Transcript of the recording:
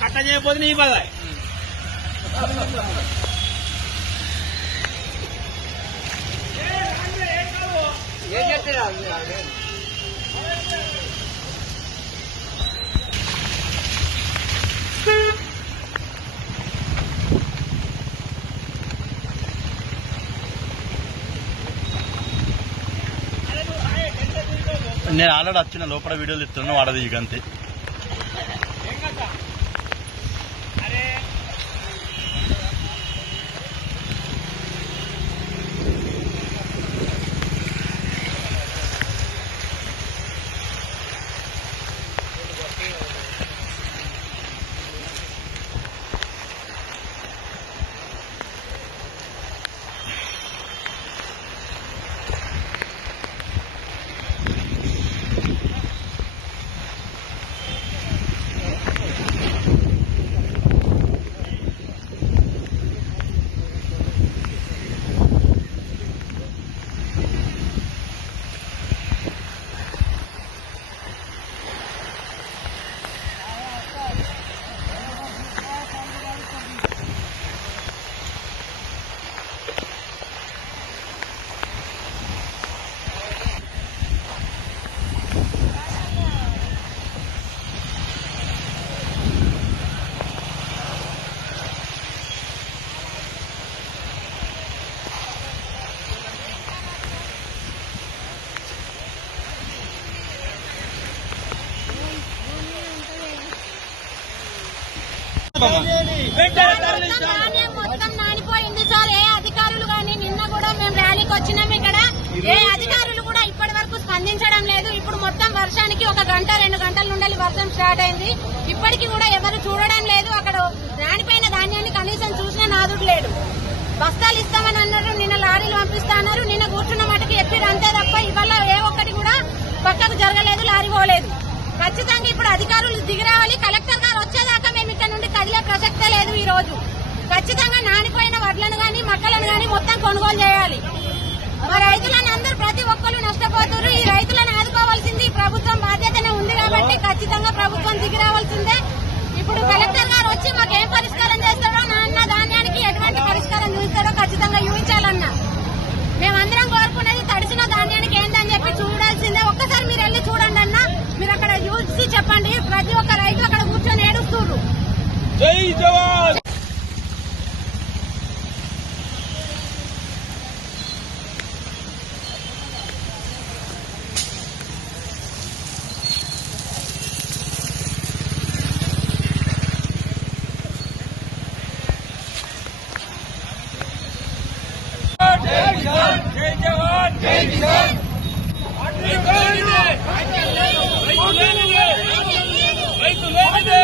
కట్ట చేయబోతే నీ బాధ ఏం చెప్తారా నేను ఆల్రెడీ వచ్చిన లోపల వీడియోలు ఇస్తున్నాను వాడది ఇకంతే మొత్తం నానిపోయింది సార్. ఏ అధికారులు కానీ నిన్న కూడా మేము ర్యాలీకి వచ్చినాం. ఇక్కడ ఏ అధికారులు కూడా ఇప్పటి వరకు స్పందించడం లేదు. ఇప్పుడు మొత్తం వర్షానికి 1 గంట 2 గంటల నుండి వర్షం స్టార్ట్ అయింది. ఇప్పటికీ కూడా ఎవరు చూడడం లేదు. అక్కడ నానిపోయిన ధాన్యాన్ని కనీసం చూసినా నాదుడు లేడు. బస్తాలు ఇస్తామని అన్నారు, నిన్న లారీలు పంపిస్తా అన్నారు. నిన్న కూర్చున్న మటుకు చెప్పారు అంతే తప్ప ఇవాళ ఏ ఒక్కటి కూడా పక్కకు జరగలేదు, లారీ పోలేదు. ఖచ్చితంగా ఇప్పుడు అధికారులు దిగిరావాలి. కలెక్టర్ గారు వచ్చేదాకా మేము ఇక్కడ నుండి కదిలే ప్రసక్తే లేదు. ఈ రోజు ఖచ్చితంగా నానిపోయిన వడ్లను గాని మక్కలను గాని మొత్తం కొనుగోలు చేయాలి. మా రైతులను అందరూ ప్రతి ఒక్కరు నష్టపోతున్నారు. ఈ రైతులను ఆదుకోవాల్సింది ప్రభుత్వం బాధ్యతనే ఉంది కాబట్టి ఖచ్చితంగా ప్రభుత్వం దిగిరావాల్సిందే. ఇప్పుడు కలెక్టర్ గారు వచ్చి మాకు ఏం పరిష్కారం చేస్తాడో, నాన్న ధాన్యానికి ఎటువంటి పరిష్కారం చూస్తాడో ఖచ్చితంగా చూపించాలన్నా. మేమందరం కోరుకునేది తడిసిన ధాన్యానికి ఏంటని చెప్పి చూడాల్సిందే. ఒక్కసారి మీరు వెళ్ళి చూడండి అన్నా, మీరు అక్కడ చూసి చెప్పండి. ప్రతి ఒక్క రైతు అక్కడ కూర్చొని ఏడుస్తున్నారు. జై జవాన్. జై జవాన్. జై కిసాన్. రైతు లేనిదే